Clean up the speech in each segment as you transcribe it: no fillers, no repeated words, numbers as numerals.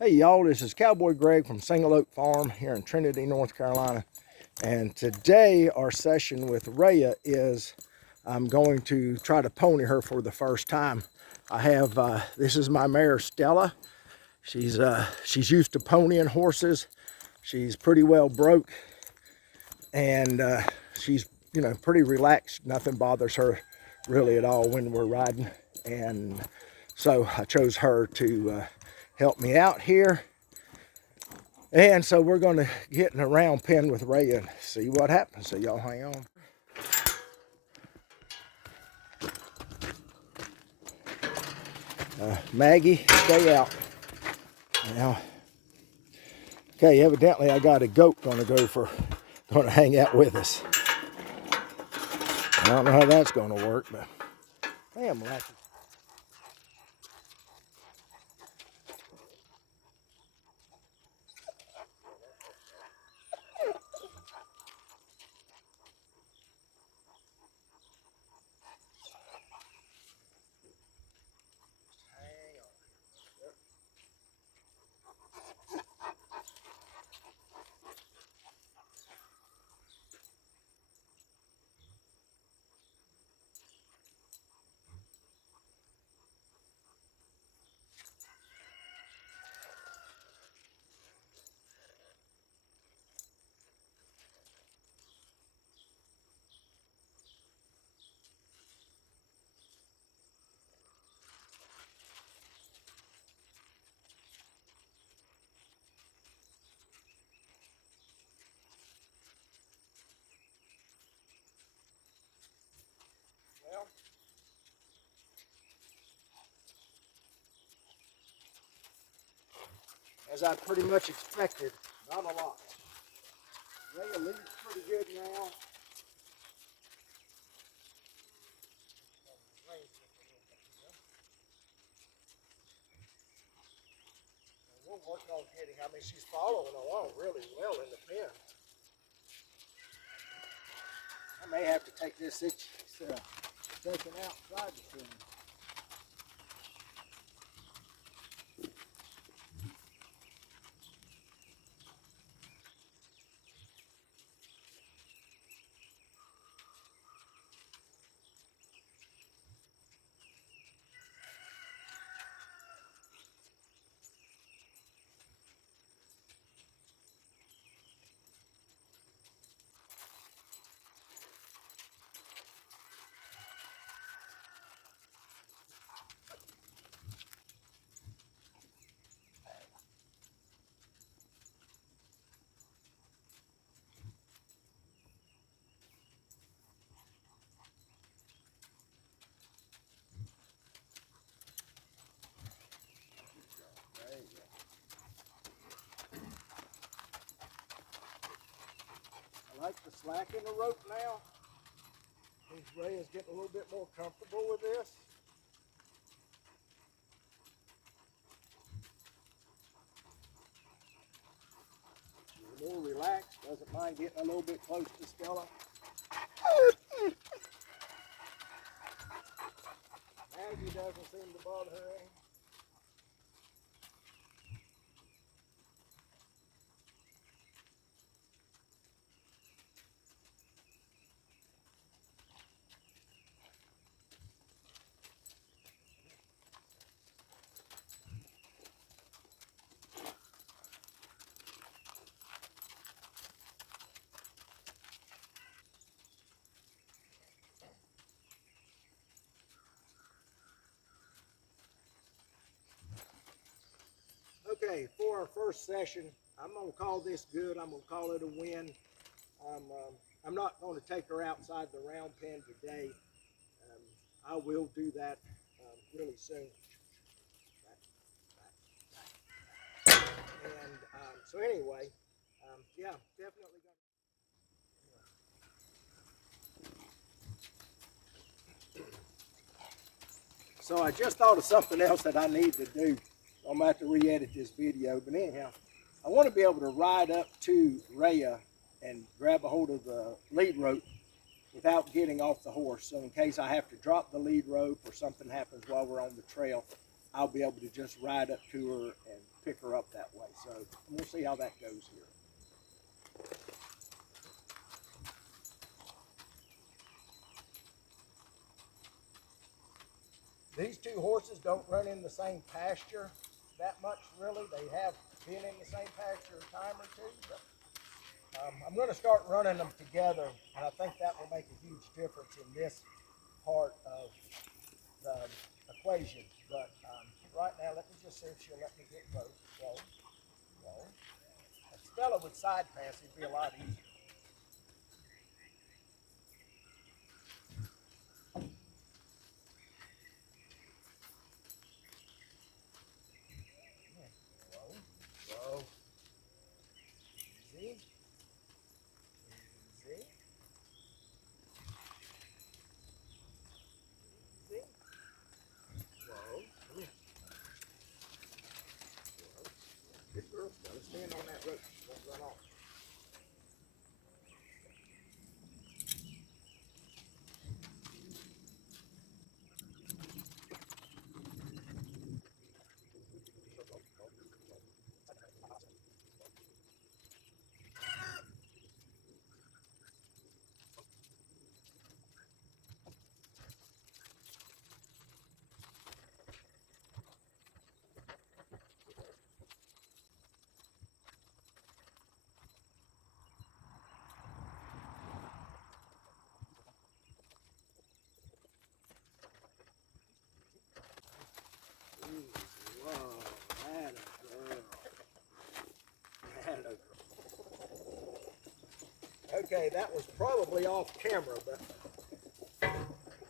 Hey y'all, this is Cowboy Greg from Single Oak Farm here in Trinity, North Carolina. And today our session with Raya is I'm going to try to pony her for the first time. I have, this is my mare Stella. She's used to ponying horses. She's pretty well broke and she's, pretty relaxed. Nothing bothers her really at all when we're riding. And so I chose her to help me out here. And so we're going to get in a round pen with Ray and see what happens. So y'all hang on. Maggie, stay out. Now, okay, evidently I got a goat going to hang out with us. I don't know how that's going to work, but damn lucky. Well, as I pretty much expected, not a lot. Ray leads pretty good now. We'll work on getting, she's following along really well in the pen. I may have to take this taken outside the pen. I like the slack in the rope now. Means Ray is getting a little bit more comfortable with this. She's more relaxed, doesn't mind getting a little bit close to Stella. Maggie doesn't seem to bother her any. Okay, for our first session, I'm going to call this good. I'm going to call it a win. I'm not going to take her outside the round pen today. I will do that really soon. And so anyway, yeah, definitely. So I just thought of something else that I need to do. I'm going to have to re-edit this video, but anyhow, I want to be able to ride up to Raya and grab a hold of the lead rope without getting off the horse. So in case I have to drop the lead rope or something happens while we're on the trail, I'll be able to just ride up to her and pick her up that way. So we'll see how that goes here. These two horses don't run in the same pasture that much, really. They have been in the same pasture a time or two, but I'm going to start running them together, and I think that will make a huge difference in this part of the equation. But right now, let me just see if she'll let me get close. Whoa, whoa. If Stella would side pass, it'd be a lot easier. Whoa, whoa. Easy, easy, easy. Whoa, come here. Whoa. Good girl, Stella. Stand on that rope. Don't run off. Whoa, that a girl. That a girl. Okay, that was probably off camera, but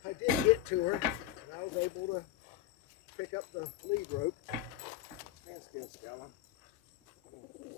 I did get to her, and I was able to pick up the lead rope. Stand still, Stella. Stand still.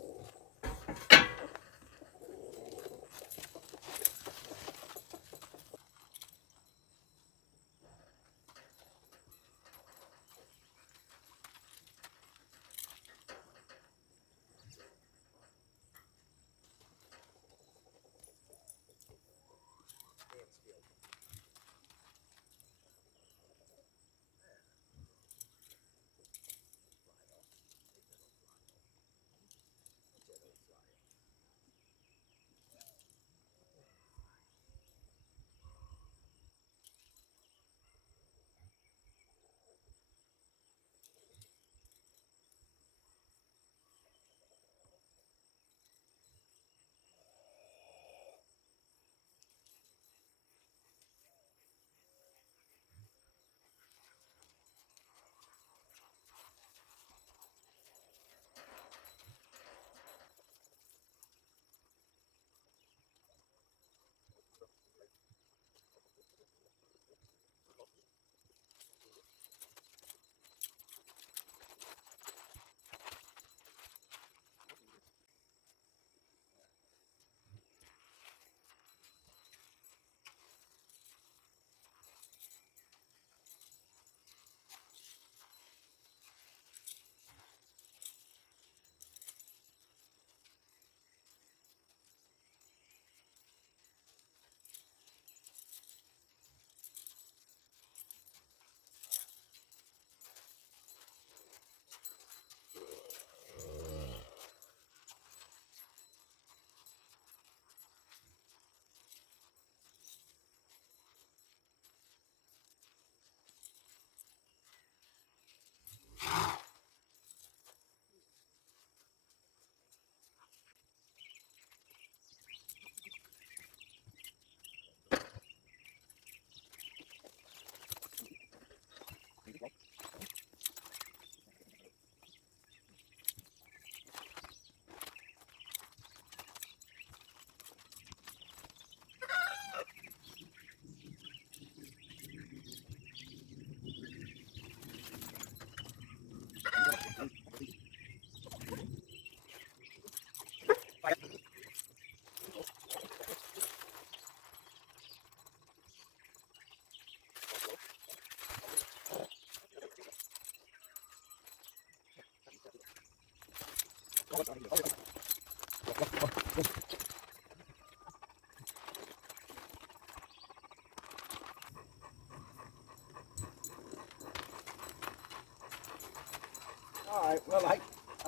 All right, well,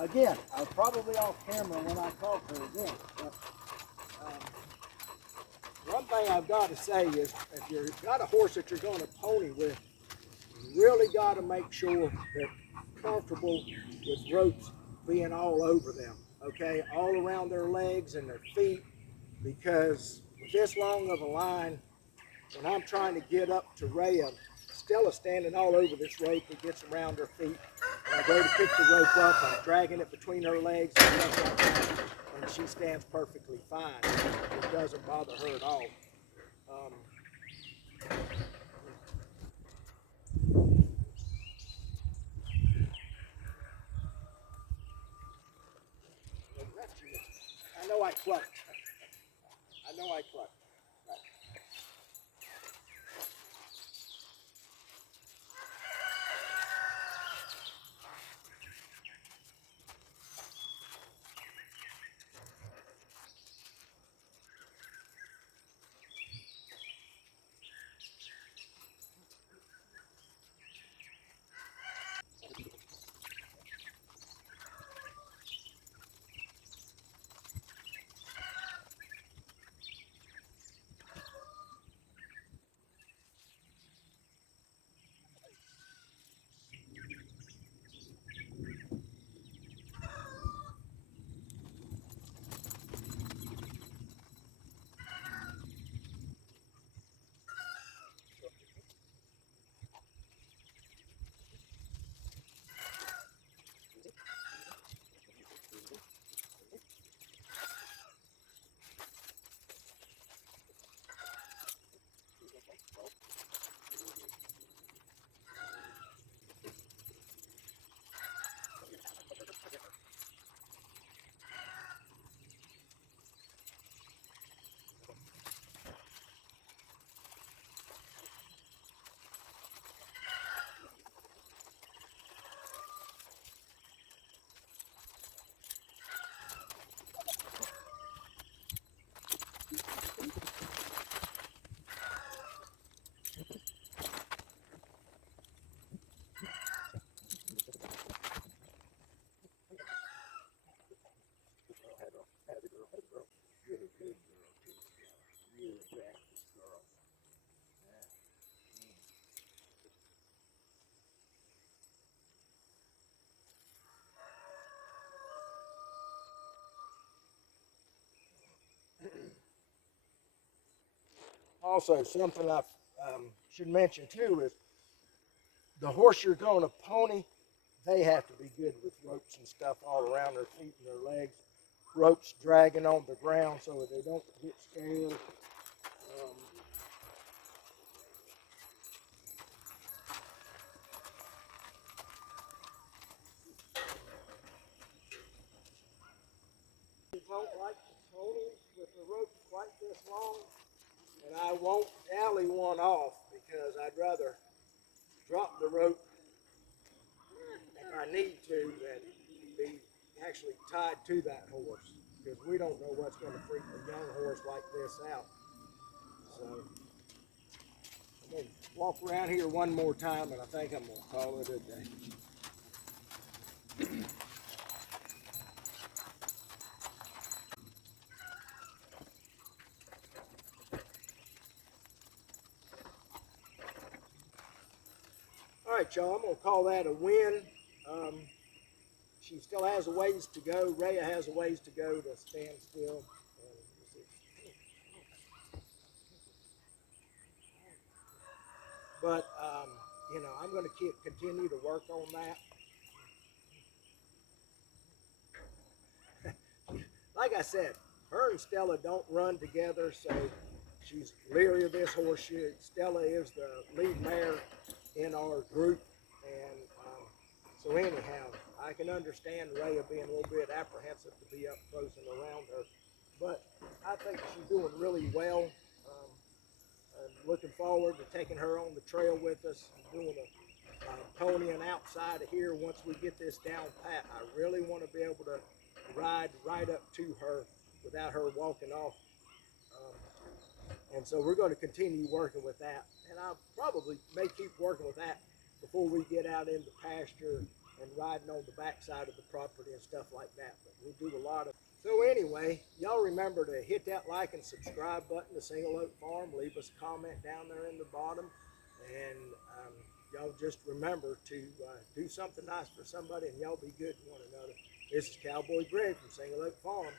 again, I'm probably off camera when I talk to her again. But, one thing I've got to say is if you've got a horse that you're going to pony with, you really got to make sure they're comfortable with ropes being all over them, okay? All around their legs and their feet, because with this long of a line, when I'm trying to get up to Raya, Stella's standing all over this rope that gets around her feet. And I go to pick the rope up, I'm dragging it between her legs and stuff like that, and she stands perfectly fine. It doesn't bother her at all. I know I clutch. I know I clutch. Also, something I should mention too is the horse you're going to pony, they have to be good with ropes and stuff all around their feet and their legs. Ropes dragging on the ground so that they don't get scared. I don't like the ponies with the ropes quite this long, and I won't alley one off because I'd rather drop the rope if I need to than be actually tied to that horse, because we don't know what's going to freak a young horse like this out. So I'm going to walk around here one more time, and I think I'm going to call it a day. All right, y'all, I'm going to call that a win. She still has a ways to go. Raya has a ways to go to stand still. But, I'm going to continue to work on that. Like I said, her and Stella don't run together, so she's leery of this horse. Stella is the lead mare in our group, and so anyhow, I can understand Raya being a little bit apprehensive to be up close and around her, but I think she's doing really well. I'm looking forward to taking her on the trail with us and doing a ponying outside of here once we get this down pat. I really want to be able to ride right up to her without her walking off. And so we're going to continue working with that. And I probably may keep working with that before we get out into pasture and riding on the backside of the property and stuff like that. But we do a lot of. So anyway, y'all remember to hit that like and subscribe button to Single Oak Farm. Leave us a comment down there in the bottom, and y'all just remember to do something nice for somebody, and y'all be good to one another. This is Cowboy Greg from Single Oak Farm.